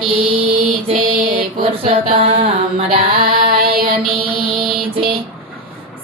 કી જય, પુરુષોત્તમ રાયની જય।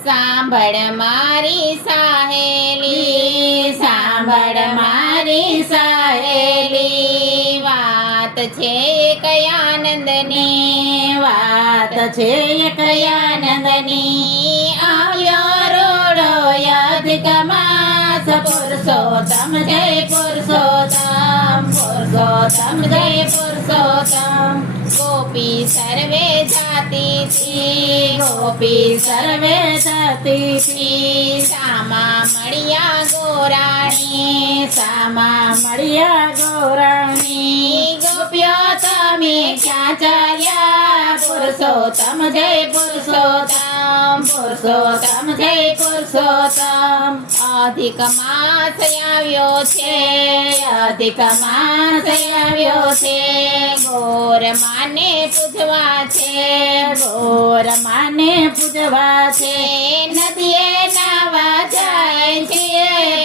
સાંભળ મારી સાહેલી, સાંભળ મારી સાહેલી, વાત છે એક આનંદની, વાત છે એક આનંદની। આવ્યો રોડો અધિક માસ, પુરુષોત્તમ જય પુરુષોત્તમ, પુરુષોત્તમ જય પુરુષોત્તમ। ગોપી સર્વે જાતિથી, ગોપી સર્વે જાતિથી, સામા મળ્યા ગોરાણી, સામા મળ્યા ગોરાણી। ગોપીઓ તમે ક્યાં ચાલ્યા, પુરુષોત્તમ જય પુરુષોત્તમ, પુરુષોત્તમ જય પુરુષોત્તમ। અધિક માસ આવ્યો છે, અધિક માસ આવ્યો છે, ગોર માને પૂજવા છે, ગોર માને પૂજવા છે। નદીએ નાવા જાય છે,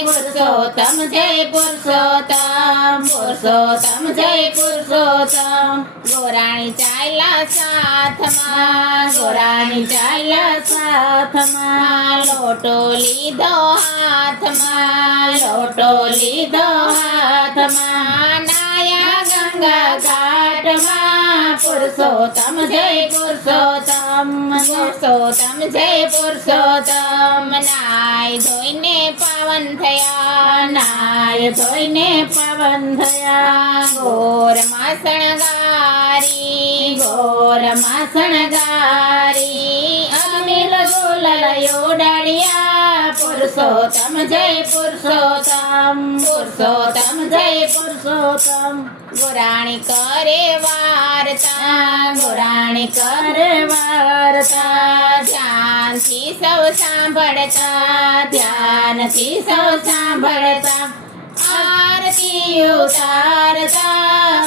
પુરુષોત્તમ જય પુરુષોત્તમ, પુરુષોત્તમ જય પુરુષોત્તમ। ગોરાણી ચાલ્યા સાથમાં, ગોરાણી ચાલ્યા સાથમાં, લોટો લીધો હાથમાં, લોટો લીધો હાથમાં, નાયા ગંગા ઘાટમાં, પુરુષોત્તમ જય પુરુષોત્તમ, પુરુષોત્તમ જય પુરુષોત્તમ। નાય ધોઈને પાવન થયા, નાય ધોઈને પાવન થયા, ગોર માં શણગારી, ગોર માં શણગારી, અમીલ ગુલાલયો ડાળિયા, પુરુષોત્તમ જય પુરુષોત્તમ, પુરુષોત્તમ જય પુરુષોત્તમ। ગોરાણી કરે વાર્તા, ગોરાણી કરે વાર્તા, ધ્યાનથી સૌ સાંભળતા, ધ્યાનથી સૌ સાંભળતા, આરતી ઉતારતા,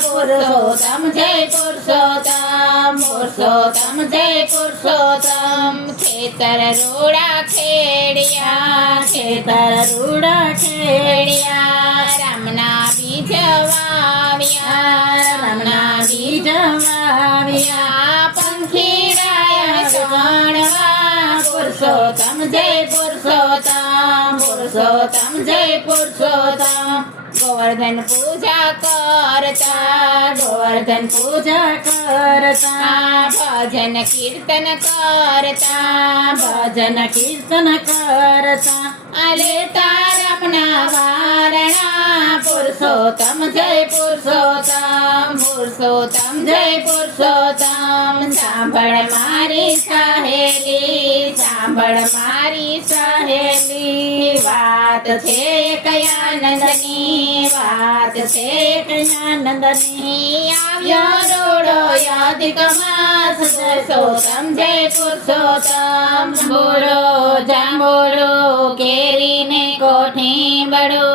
પુરુષોત્તમ જય પુરુષોત્તમ, પુરુષોત્તમ જય પુરુષોત્તમ। ખેતર રૂડા ખેડિયા, ખેતર રૂડા ખેડિયા, રામના બીજ વાવ્યા, રામના બીજ વાવ્યા, પંખીડાયા ચણવા, પુરુષોત્તમ જય પુરુષોત્તમ, પુરુષોત્તમ જય પુરુષોત્તમ। ગોવર્ધન પૂજા કરતા, ગોવર્ધન પૂજા કરતા, ભજન કીર્તન કરતા, ભજન કીર્તન કરતા, લેતા રામના વારણા, પુરુષોત્તમ જય પુરુષોત્તમ, પુરુષોત્તમ જય પુરુષોત્તમ। સાંભળ મારી સાહેલી, સાંભળ મારી સાહેલી, વાત છે એક આનંદની, વાત છે એક આનંદની। આવ્યો રોડો અધિક માસ, પુરુષોત્તમ જય પુરુષોત્તમ। બોલો જાંબોલો કેરીને કોઠી બડો,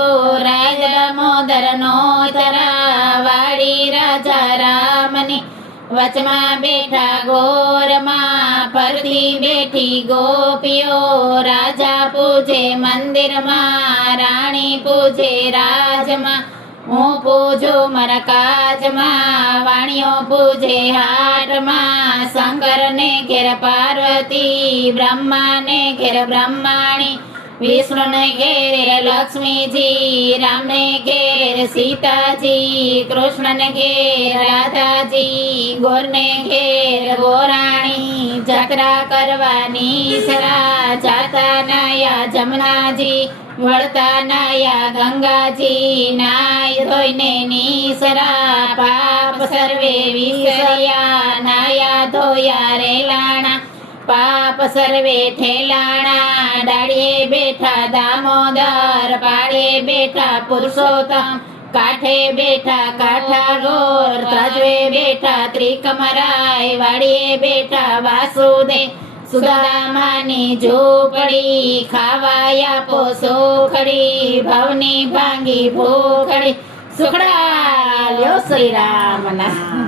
રાજ દામોદરનો તરા, વાડી રાજા રામની વચમાં બેઠા ગોરમાં, ફરતી બેઠી ગોપીઓ, રાજા પૂજે મંદિરમાં, રાણી પૂજે રાજમાં, હું પૂજું મારા કાજમાં, વાણીઓ પૂજે હાટમાં, શંકરને ઘેર પાર્વતી, બ્રહ્માને ઘેર બ્રહ્માણી, વિષ્ણુને ઘેર લક્ષ્મીજી, રામને ઘેર સીતાજી, કૃષ્ણને ઘેર રાધાજી, ગોરને ઘેર ગોરાણી, જાત્રા કરવાની સરા, જાતા નાયા જમનાજી, વળતા નાયા ગંગાજી, નાય ધોઈને નીસરા, પાપ સર્વે વિસર્યા, નાયા ધોયા રેલાણા, પાપ સર્વે ઠેલાણા, ડાળીએ બેઠા દામોદર, પાળીએ બેઠા પુરુષોત્તમ, કાંઠે બેઠા કાંઠા ગોર, ત્રાજવે બેઠા ત્રિકમરાય, વાડીએ બેઠા વાસુદેવ, સુદામાની ઝૂંપડી, ખાવાય આપો સુખડી, ભવની ભાંગી ભૂખડી, સુખડા લ્યો શ્રી રામના।